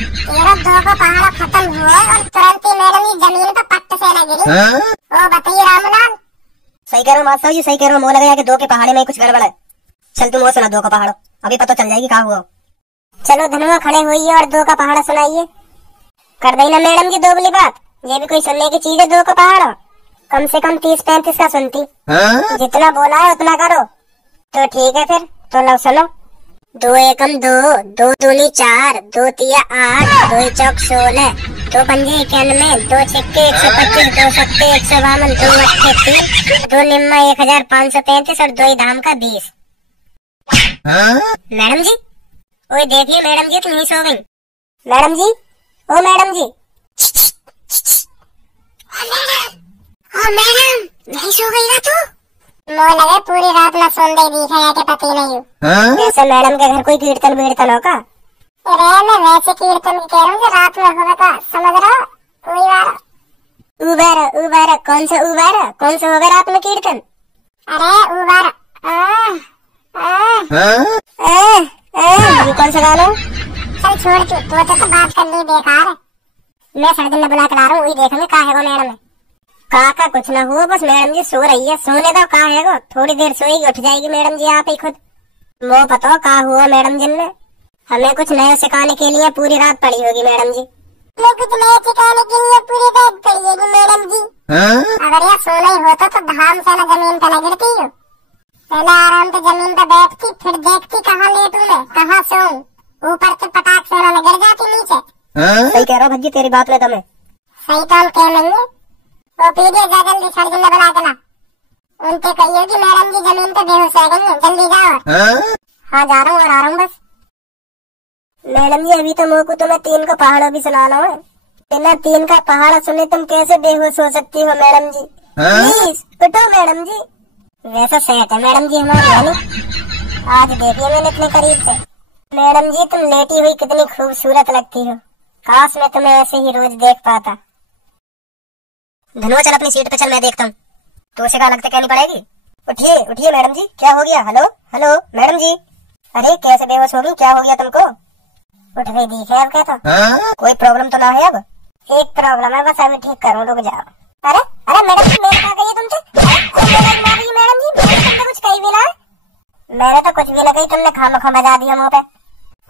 तेरा दो को पहाड़ खत्म हुआ और तुरंत ही मैडम जी जमीन पर पट्ट से लग गिरी। ओ बताइए रामलाल। सही कह रहे हो मास्टर जी, सही कह रहे हो। मोह लगा कि दो के पहाड़े में कुछ गड़बड़ है। चल तुम वो सुना दो का पहाड़, अभी पता चल जाएगी कहाँ हुआ। चलो धनुआ खड़े हुई और दो का पहाड़ सुनाइए। कर दी ना मैडम जी दोगली बात, ये भी कोई सुनने की चीज है? दो का पहाड़ कम से कम 30-35 का सुनती। जितना बोला है उतना करो। तो ठीक है फिर, तो लो सुनो। 2 एकम 2, 2 दूनी 4, 2 तिया 8, 2 चौक 16, 2 पंजे 91, 2 छिक्के 125, 2 सत्ते 152, 2 अट्ठे 3, 2 निम्मा 1535 और 2 धाम का 20। मैडम जी, ओए देखिए मैडम जी तुम नहीं सो गई। मैडम जी, ओ मैडम जी। मैडम नहीं सो गई ना तू? मोह लगे पूरी रात ना सोन दे दी है के पति नहीं हूँ। जैसे मैडम के घर कोई कीर्तन वीर्तन होगा? अरे मैं वैसे कीर्तन की कह रहा हूँ जो रात में होगा, समझ रहा? कोई बार उबारा उबारा, कौन सा उबारा, कौन सा होगा रात में कीर्तन? अरे उबारा कौन सा गाना? चल छोड़ तो बात कर ली बेकार है। मैं सर्जन बुला कर आ रहा हूँ, वही देखेंगे कहा है वो मैडम। का कुछ ना हुआ, बस मैडम जी सो रही है, सोने दो। कहा है वो? थोड़ी देर सोएगी, उठ जाएगी मैडम जी आप ही खुद। वो बताओ कहा हुआ मैडम जी ने? हमें कुछ नया सिखाने के लिए पूरी रात पड़ी होगी मैडम जी। मैं कुछ नया सिखाने के लिए पूरी रात पड़ी होगी मैडम जी। अगर यह सोना ही होता तो धाम से ना जमीन पर न गिरती हो। पहले आराम से जमीन पर बैठती, फिर देखती कहाँ लेटू मैं, कहाँ सोऊं। ऊपर से पटाख से ना गिर जाती नीचे। सही कह रहा हूँ भज्जी, तेरी बात में दम है। सही तो हम कह लेंगे। वो पीछे जा जल्दी सर्जन बुला के ला। उनसे कहिए कि मैडम जी जमीन पे बेहोश हो गई, जल्दी जाओ। हाँ जा रहा हूँ और आ रहा हूँ बस। मैडम जी अभी तो मुँह को तुम्हें 3 को पहाड़ों भी सुना रहा हूँ। बिना 3 का पहाड़ सुने तुम कैसे बेहोश हो सकती हो मैडम जी? प्लीज उठो मैडम जी। वैसा सेहत है मैडम जी हमारी। आज देखिए मैंने इतने करीब से। मैडम जी तुम लेटी हुई कितनी खूबसूरत लगती हो। काश मैं तुम्हें ऐसे ही रोज देख पाता। धनुआ चल अपनी सीट पे चल, मैं देखता हूँ। तो उसे कहा लगता कहनी पड़ेगी। उठिए उठिए मैडम जी, क्या हो गया? हेलो हेलो मैडम जी। अरे कैसे बेहोश हो गई, क्या हो गया तुमको? उठ गई दिखे अब क्या? तो कोई प्रॉब्लम तो ना है अब? एक प्रॉब्लम है बस, अभी ठीक करूँ, रुक जाओ। अरे अरे मैडम जी मेरे कहा गई तुमसे? मैडम जी तुमने कुछ कही भी ना? मैंने तो कुछ भी ना कही, तुमने खामखा बजा दिया मुँह पे।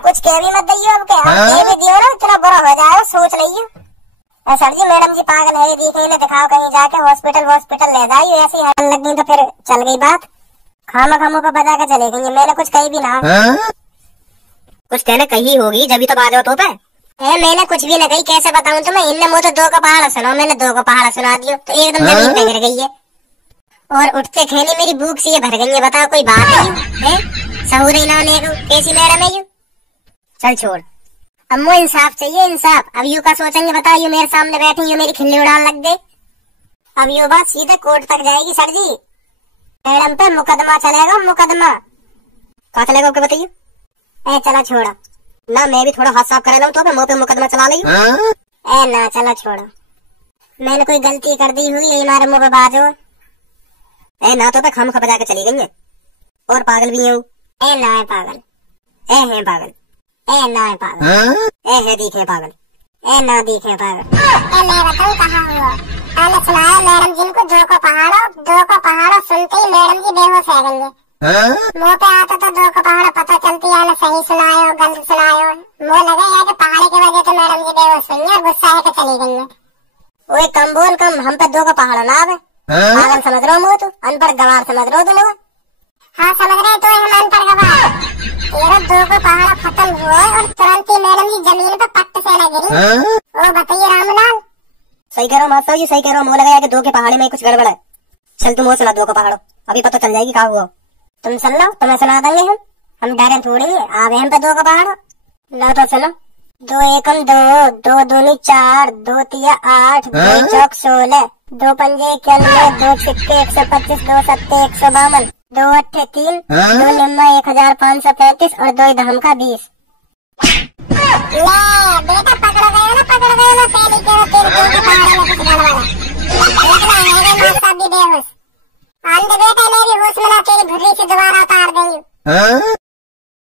कुछ कह भी मत दियो अब क्या? कह भी दियो ना इतना बुरा हो जाए, सोच रही हूँ। सर जी मैडम जी पागल है, दिखे ना दिखाओ कहीं जाके, हॉस्पिटल ले जाइए। ऐसी हाल लग गई तो फिर चल गई बात। खामखा मुँह पे बजा के चले गई। मैंने कुछ कही भी ना। कुछ कहने कही होगी जब तो बाजो तो पे। मैंने कुछ भी ना कही, कैसे बताऊं तुम्हें? इनने मुझे तो 2 का पहाड़ा सुना, मैंने 2 का पहाड़ा सुना दियो तो एकदम जमीन पे गिर गई है। और उठते खेनी मेरी भूख से भर गई है। बताओ कोई बात है? सहूर ही ना कैसी मैडम है यू? चल छोड़, अम्मो इंसाफ चाहिए, इंसाफ। अब यू का सोचेंगे बताओ? यू मेरे सामने बैठी, यू मेरी खिल्ली उड़ान लग गई। अब यू बात सीधे कोर्ट तक जाएगी सर जी। मैडम पे मुकदमा चलेगा, मुकदमा। कहाँ चलेगा क्या बताइए? चला छोड़ो ना, मैं भी थोड़ा हाथ साफ करा लूँ तो मुँह पे मुकदमा चला ली। ना चलो छोड़ो, मैंने कोई गलती कर दी हुई, यही हमारे मुँह पे बाजो। ना तो पे खामखा बजा के चली गई है। और पागल भी हूँ। ना है पागल। है पागल। ना है पागल। है दिखे पागल। ना दिखे पागल। मैं बताऊँ कहाँ हुआ? मैंने सुनाया मैडम जिनको 2 को पहाड़ो सुनते ही मैडम जी बेहोश हो गई है। मुँह पे आता तो 2 को पहाड़ो पता चलती है ना, सही सुनायो गलत सुनायो। मुँह लगा यार कि पहाड़ी की वजह से मैडम जी बेहोश हुई है और गुस्सा है कि चली गई है। ओए कम बोल कम, हम पे 2 का पहाड़ ना आवे। पागल समझ रहा हूँ मुँह, तू अनपढ़ गवार समझ रहा हो तुम? हाँ समझ रहे तो हम अनपढ़ गवार। तेरा 2 को पहाड़ खत्म हुआ और तुरंत ही मैडम जी जमीन पे पट्ट से लग गिरी। वो बताइए रामलाल। सही कह रहा हूँ मास्टर जी, सही कह रहा हूँ। मुँह लगाया कि 2 के पहाड़े में कुछ गड़बड़ है। चल तुम वो सुना 2 का पहाड़ो, अभी पता चल जाएगी कहाँ हुआ। तुम सुन लो, तुम्हें सुना देंगे हम डरे थोड़ी है। आगे हम पे 2 का पहाड़ लो तो सुनो। 2 एकम 2, 2 दूनी 4, 2 तिया 8, 2 चौक 16, 2 पंजे 91, 2 छिक्के 125, 2 सत्ते 152, 2 अट्ठे 3, 2 निम्मा 1535 और 2 धाम का 20। बेटा पकड़ गया ना पहले के तेरे 2 के पहाड़े में कुछ गड़बड़ है। मास्टर भी बेहोश। आंधे बेटा मेरी होश में ना, तेरी भुर्री से दोबारा उतार देंगे।